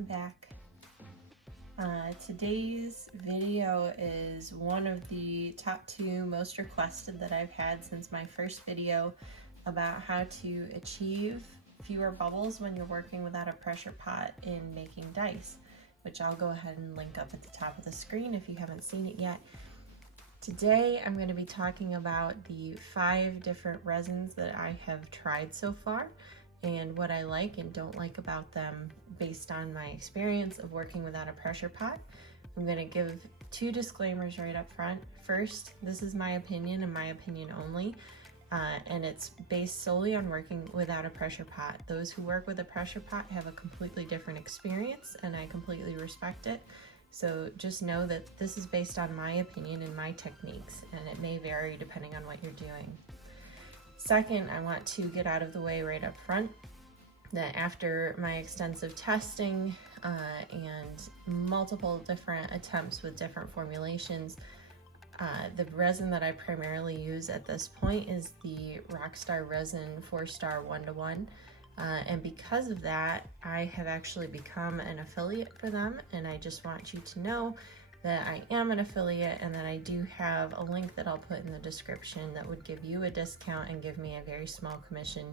welcome back. Today's video is one of the top 2 most requested that I've had since my first video about how to achieve fewer bubbles when you're working without a pressure pot in making dice, which I'll go ahead and link up at the top of the screen if you haven't seen it yet. Today I'm going to be talking about the 5 different resins that I have tried so far and what I like and don't like about them based on my experience of working without a pressure pot. I'm going to give 2 disclaimers right up front. First, this is my opinion and my opinion only, and it's based solely on working without a pressure pot. Those who work with a pressure pot have a completely different experience, and I completely respect it. So just know that this is based on my opinion and my techniques, and it may vary depending on what you're doing. Second, I want to get out of the way right up front that after my extensive testing and multiple different attempts with different formulations, the resin that I primarily use at this point is the Rockstar Resin 4-star 1-to-1. And because of that, I have actually become an affiliate for them, and I just want you to know that I am an affiliate and that I do have a link that I'll put in the description that would give you a discount and give me a very small commission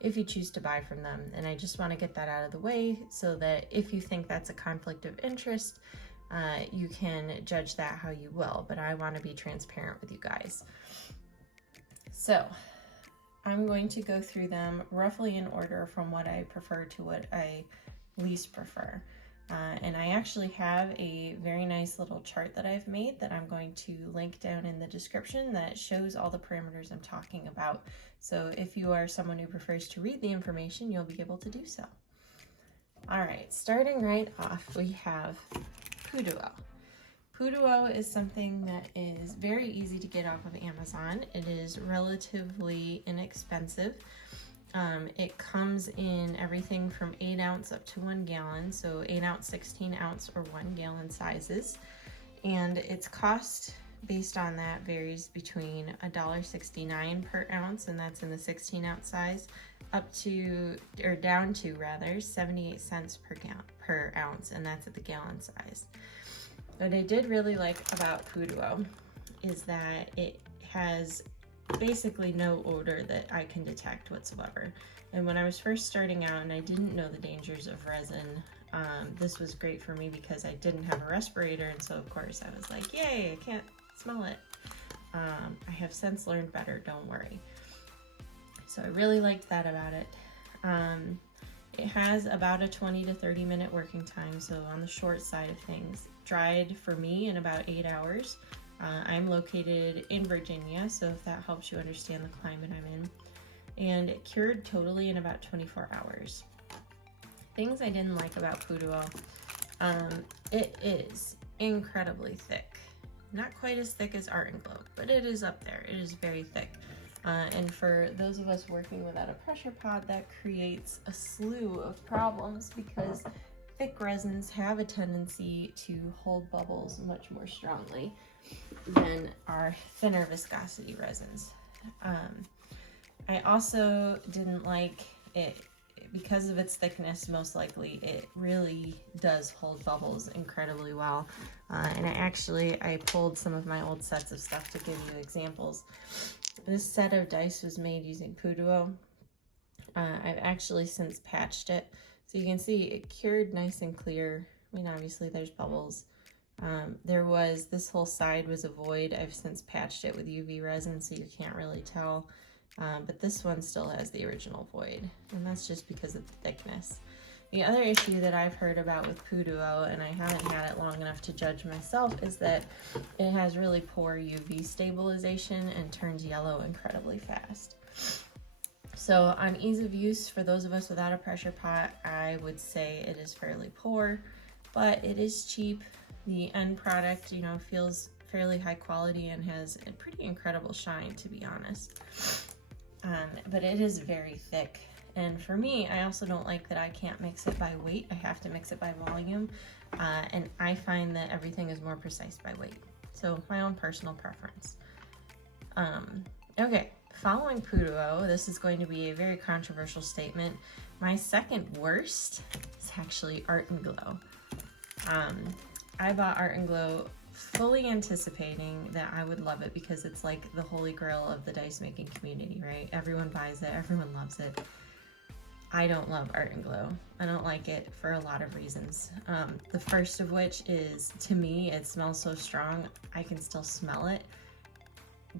if you choose to buy from them. And I just want to get that out of the way so that if you think that's a conflict of interest, you can judge that how you will, but I want to be transparent with you guys. So I'm going to go through them roughly in order from what I prefer to what I least prefer. And I actually have a very nice little chart that I've made that I'm going to link down in the description that shows all the parameters I'm talking about. So if you are someone who prefers to read the information, you'll be able to do so. All right, starting right off, we have Puduo. Puduo is something that is very easy to get off of Amazon. It is relatively inexpensive. It comes in everything from 8 ounce up to 1 gallon, so 8 ounce, 16 ounce, or 1 gallon sizes. And its cost based on that varies between $1.69 per ounce, and that's in the 16 ounce size, up to, or down to rather, 78 cents per ounce, and that's at the gallon size. What I did really like about Puduo is that it has basically no odor that I can detect whatsoever. And when I was first starting out and I didn't know the dangers of resin, this was great for me because I didn't have a respirator, and so of course I was like, yay, I can't smell it. I have since learned better, don't worry. So I really liked that about it. It has about a 20 to 30 minute working time, so on the short side of things. Dried for me in about 8 hours. I'm located in Virginia, so if that helps you understand the climate I'm in. And it cured totally in about 24 hours. Things I didn't like about Puduo. It is incredibly thick. Not quite as thick as Art and Glow, but it is up there. It is very thick. And for those of us working without a pressure pot, that creates a slew of problems because thick resins have a tendency to hold bubbles much more strongly than our thinner viscosity resins. I also didn't like it because of its thickness. Most likely it really does hold bubbles incredibly well, and I pulled some of my old sets of stuff to give you examples. This set of dice was made using Puduo. I've actually since patched it, so you can see it cured nice and clear. I mean, obviously there's bubbles. This whole side was a void. I've since patched it with UV resin, so you can't really tell. But this one still has the original void, and that's just because of the thickness. The other issue that I've heard about with Puduo, and I haven't had it long enough to judge myself, is that it has really poor UV stabilization and turns yellow incredibly fast. So on ease of use, for those of us without a pressure pot, I would say it is fairly poor, but it is cheap. The end product, feels fairly high quality and has a pretty incredible shine, to be honest. But it is very thick. And for me, I also don't like that I can't mix it by weight. I have to mix it by volume. And I find that everything is more precise by weight. So my own personal preference. Okay, following Puduo, this is going to be a very controversial statement. My second worst is actually Art and Glow. I bought Art and Glow fully anticipating that I would love it because it's like the holy grail of the dice making community, right? Everyone buys it, everyone loves it. I don't love Art and Glow. I don't like it for a lot of reasons. The first of which is, to me, it smells so strong, I can still smell it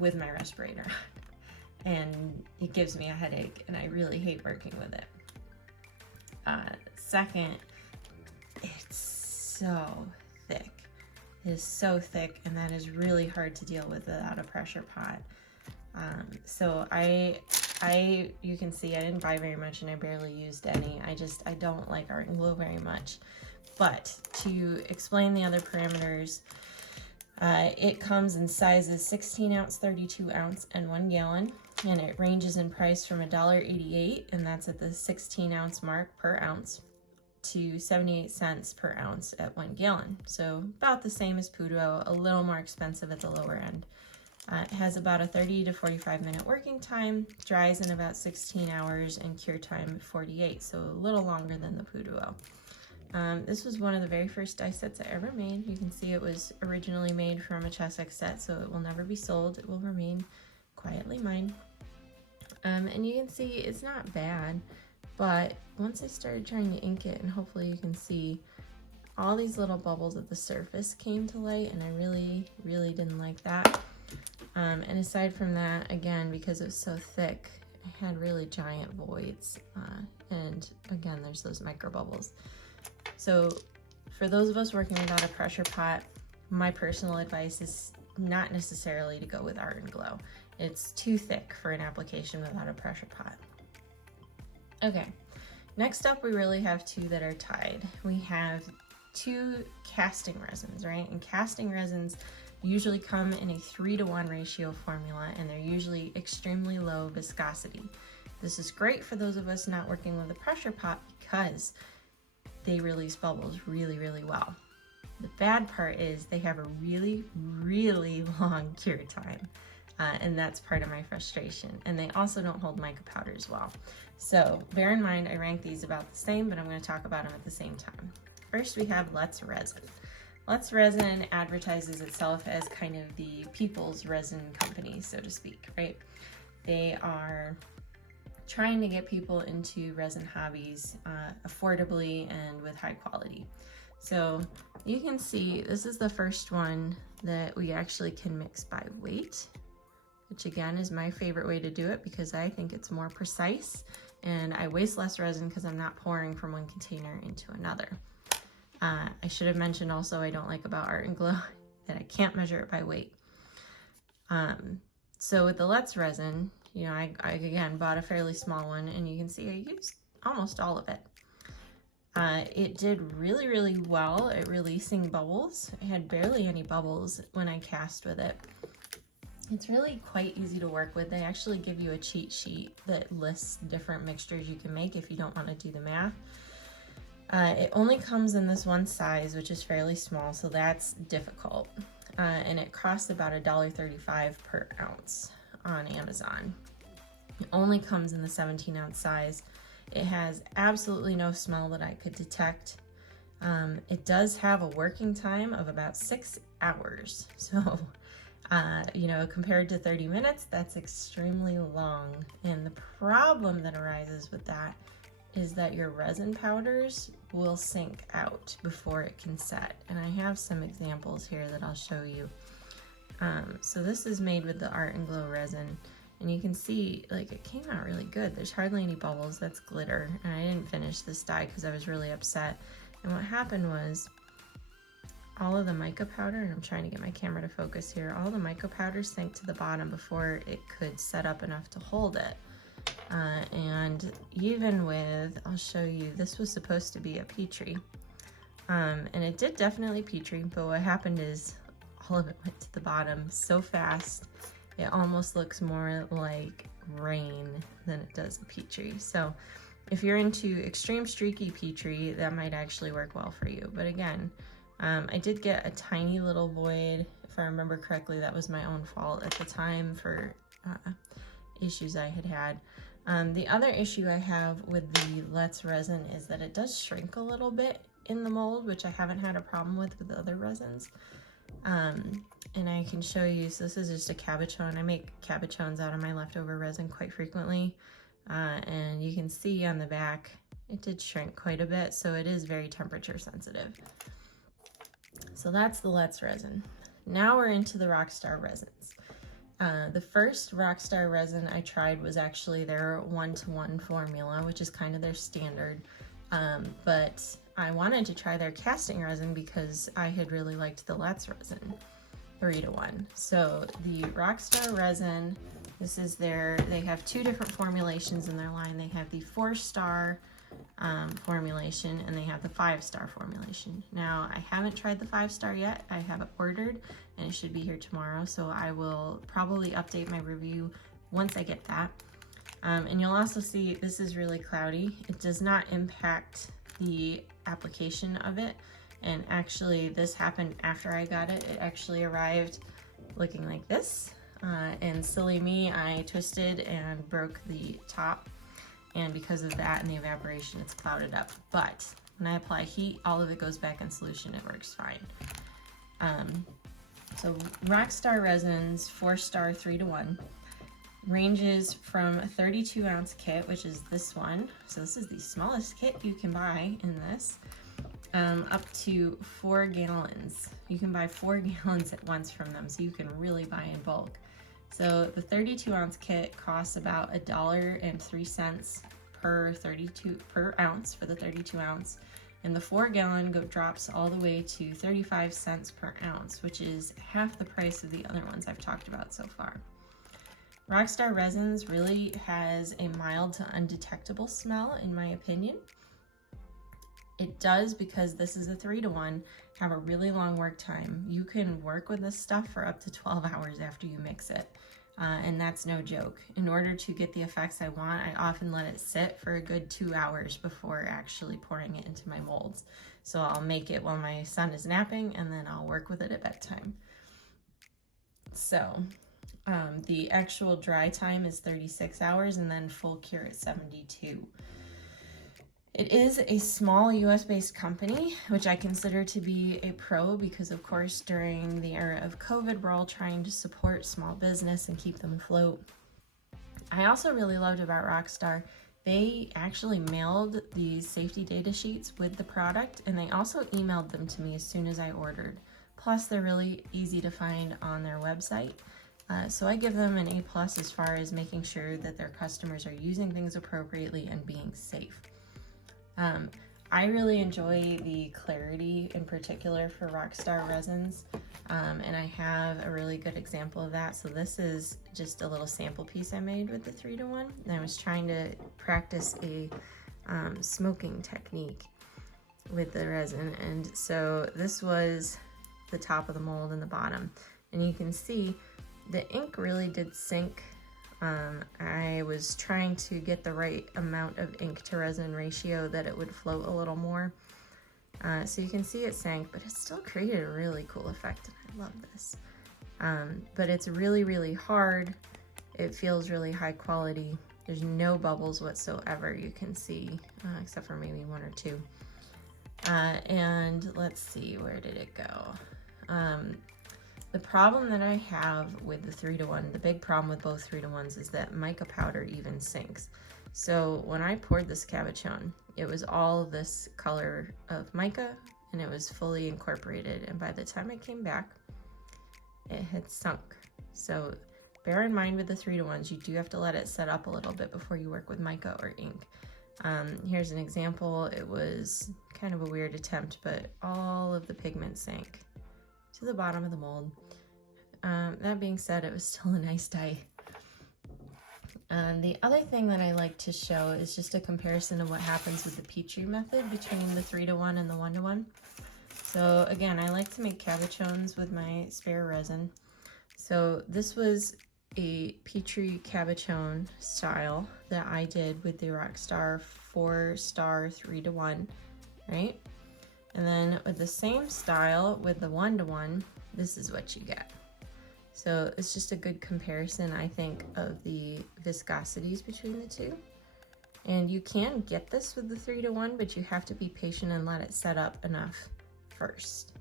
with my respirator on. And it gives me a headache, and I really hate working with it. Second, it's so thick. It is so thick, and that is really hard to deal with without a pressure pot. So you can see I didn't buy very much and I barely used any. I don't like Art and Glow very much. But to explain the other parameters, it comes in sizes 16 ounce, 32 ounce, and 1 gallon. And it ranges in price from $1.88, and that's at the 16 ounce mark per ounce, to 78 cents per ounce at 1 gallon. So about the same as Puduo, a little more expensive at the lower end. It has about a 30 to 45 minute working time, dries in about 16 hours, and cure time 48, so a little longer than the Puduo. This was one of the very first die sets I ever made. You can see it was originally made from a Chessex set, so it will never be sold. It will remain quietly mine. And you can see it's not bad, but once I started trying to ink it, and hopefully you can see, all these little bubbles at the surface came to light, and I really, really didn't like that. And aside from that, again, because it was so thick, I had really giant voids. And again, there's those micro bubbles. So for those of us working without a pressure pot, my personal advice is not necessarily to go with Art and Glow. It's too thick for an application without a pressure pot. Okay, next up we really have two that are tied. We have two casting resins, right? And casting resins usually come in a 3-to-1 ratio formula, and they're usually extremely low viscosity. This is great for those of us not working with a pressure pot because they release bubbles really, really well. The bad part is they have a really, really long cure time, and that's part of my frustration. And they also don't hold mica powders well. So bear in mind, I rank these about the same, but I'm going to talk about them at the same time. First, we have Let's Resin. Let's Resin advertises itself as kind of the people's resin company, so to speak, right? They are trying to get people into resin hobbies affordably and with high quality. So you can see this is the first one that we actually can mix by weight, which again is my favorite way to do it because I think it's more precise and I waste less resin because I'm not pouring from one container into another. I should have mentioned also I don't like about Art and Glow that I can't measure it by weight. So with the Let's Resin, you know, I again bought a fairly small one, and you can see I used almost all of it. It did really, really well at releasing bubbles. I had barely any bubbles when I cast with it. It's really quite easy to work with. They actually give you a cheat sheet that lists different mixtures you can make if you don't want to do the math. It only comes in this one size, which is fairly small, so that's difficult. And it costs about $1.35 per ounce on Amazon. It only comes in the 17 ounce size. It has absolutely no smell that I could detect. It does have a working time of about 6 hours. So, you know, compared to 30 minutes, that's extremely long. And the problem that arises with that is that your resin powders will sink out before it can set. And I have some examples here that I'll show you. So this is made with the Art and Glow resin, and you can see like it came out really good. There's hardly any bubbles. That's glitter, and I didn't finish this die because I was really upset. And what happened was all of the mica powder, and I'm trying to get my camera to focus here, all the mica powder sank to the bottom before it could set up enough to hold it. And even with, I'll show you, this was supposed to be a Petri, and it did definitely Petri, but what happened is all of it went to the bottom so fast, it almost looks more like rain than it does a Petri. So if you're into extreme streaky Petri, that might actually work well for you. But again, I did get a tiny little void. If I remember correctly, that was my own fault at the time for issues I had. The other issue I have with the Let's resin is that it does shrink a little bit in the mold, which I haven't had a problem with other resins. And I can show you, so this is just a cabochon. I make cabochons out of my leftover resin quite frequently. And you can see on the back, it did shrink quite a bit, so it is very temperature sensitive. So that's the Let's resin. Now we're into the Rockstar resins. The first Rockstar resin I tried was actually their 1-to-1 formula, which is kind of their standard. But I wanted to try their casting resin because I had really liked the Let's resin 3-to-1. So the Rockstar resin, this is they have 2 different formulations in their line. They have the 4-star formulation and they have the 5-star formulation. Now I haven't tried the 5-star yet. I have it ordered and it should be here tomorrow, so I will probably update my review once I get that. And you'll also see this is really cloudy. It does not impact the application of it, and actually this happened after I got it. It actually arrived looking like this, and silly me, I twisted and broke the top, and because of that and the evaporation, it's clouded up. But when I apply heat, all of it goes back in solution. It works fine. So Rockstar resins 4-star 3-to-1 ranges from a 32-ounce kit, which is this one. So this is the smallest kit you can buy in this, up to 4 gallons. You can buy 4 gallons at once from them, so you can really buy in bulk. So the 32-ounce kit costs about $1.03 per ounce for the 32-ounce, and the 4-gallon drops all the way to 35 cents per ounce, which is half the price of the other ones I've talked about so far. Rockstar Resins really has a mild to undetectable smell, in my opinion. It does, because this is a 3-to-1, have a really long work time. You can work with this stuff for up to 12 hours after you mix it. And that's no joke. In order to get the effects I want, I often let it sit for a good 2 hours before actually pouring it into my molds. So I'll make it while my son is napping, and then I'll work with it at bedtime. So the actual dry time is 36 hours, and then full cure is 72. It is a small US-based company, which I consider to be a pro because, of course, during the era of COVID, we're all trying to support small business and keep them afloat. I also really loved about Rockstar, they actually mailed these safety data sheets with the product, and they also emailed them to me as soon as I ordered. Plus, they're really easy to find on their website. So I give them an A+ as far as making sure that their customers are using things appropriately and being safe. I really enjoy the clarity in particular for Rockstar resins, and I have a really good example of that. So this is just a little sample piece I made with the 3-to-1, and I was trying to practice a smoking technique with the resin, and so this was the top of the mold and the bottom, and you can see the ink really did sink. I was trying to get the right amount of ink to resin ratio that it would float a little more. So you can see it sank, but it still created a really cool effect, and I love this. But it's really, really hard. It feels really high quality. There's no bubbles whatsoever, you can see, except for maybe 1 or 2. And let's see, where did it go? The problem that I have with the 3-to-1, the big problem with both 3-to-1s, is that mica powder even sinks. So when I poured this cabochon, it was all this color of mica, and it was fully incorporated. And by the time I came back, it had sunk. So bear in mind with the 3-to-1s, you do have to let it set up a little bit before you work with mica or ink. Here's an example. It was kind of a weird attempt, but all of the pigment sank to the bottom of the mold. That being said, it was still a nice dye. The other thing that I like to show is just a comparison of what happens with the Petri method between the 3-to-1 and the 1-to-1. So again, I like to make cabochons with my spare resin. So this was a Petri cabochon style that I did with the Rockstar 4-star 3-to-1, right? And then with the same style with the 1-to-1, this is what you get. So it's just a good comparison, I think, of the viscosities between the two. And you can get this with the 3-to-1, but you have to be patient and let it set up enough first.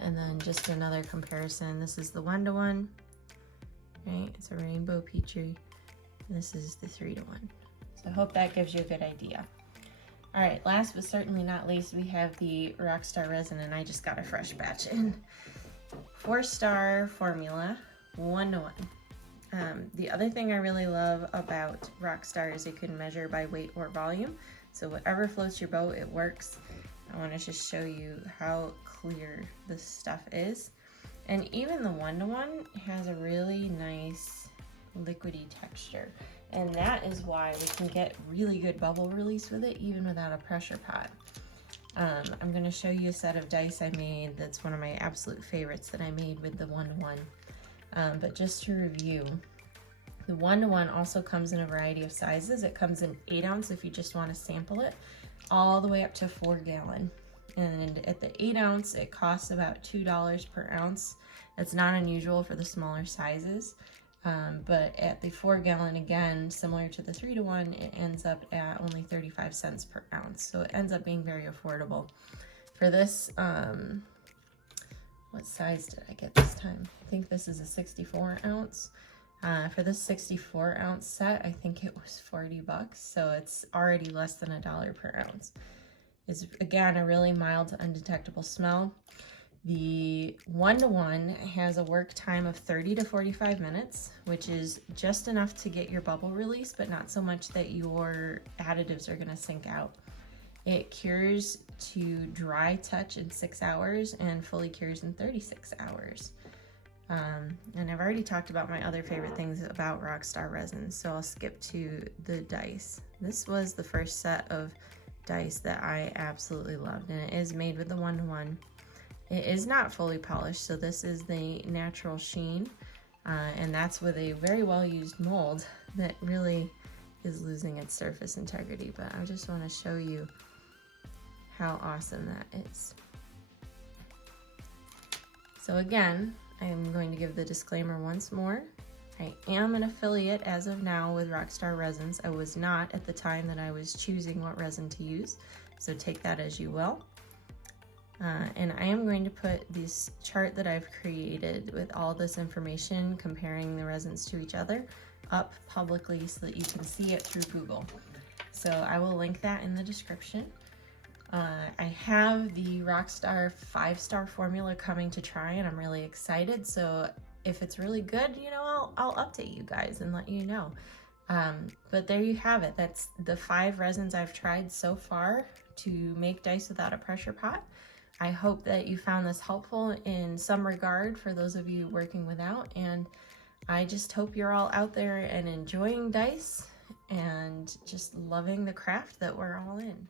And then just another comparison. This is the 1-to-1, right? It's a rainbow peachy. This is the 3-to-1. So I hope that gives you a good idea. All right, last but certainly not least, we have the Rockstar resin, and I just got a fresh batch in. 4-star formula, 1-to-1. The other thing I really love about Rockstar is it can measure by weight or volume. So whatever floats your boat, it works. I want to just show you how clear this stuff is. And even the 1-to-1 has a really nice liquidy texture. And that is why we can get really good bubble release with it, even without a pressure pot. I'm going to show you a set of dice I made that's one of my absolute favorites that I made with the 1-to-1. But just to review, the 1-to-1 also comes in a variety of sizes. It comes in 8 ounce if you just want to sample it, all the way up to 4 gallon. And at the 8 ounce, it costs about $2 per ounce. That's not unusual for the smaller sizes. But at the 4 gallon, again, similar to the 3-to-1, it ends up at only 35 cents per ounce. So it ends up being very affordable. For this, what size did I get this time? I think this is a 64 ounce. For this 64 ounce set, I think it was 40 bucks. So it's already less than $1 per ounce. It's, again, a really mild to undetectable smell. The 1-to-1 has a work time of 30 to 45 minutes, which is just enough to get your bubble release, but not so much that your additives are going to sink out. It cures to dry touch in 6 hours and fully cures in 36 hours. And I've already talked about my other favorite things about Rockstar resin, so I'll skip to the dice. This was the first set of dice that I absolutely loved, and it is made with the 1-to-1. It is not fully polished, so this is the natural sheen, and that's with a very well used mold that really is losing its surface integrity, but I just want to show you how awesome that is. So again, I am going to give the disclaimer once more. I am an affiliate as of now with Rockstar Resins. I was not at the time that I was choosing what resin to use, so take that as you will. And I am going to put this chart that I've created with all this information comparing the resins to each other up publicly so that you can see it through Google. So I will link that in the description. I have the Rockstar 5-star formula coming to try, and I'm really excited. So if it's really good, you know, I'll update you guys and let you know. But there you have it. That's the 5 resins I've tried so far to make dice without a pressure pot. I hope that you found this helpful in some regard for those of you working without, and I just hope you're all out there and enjoying dice and just loving the craft that we're all in.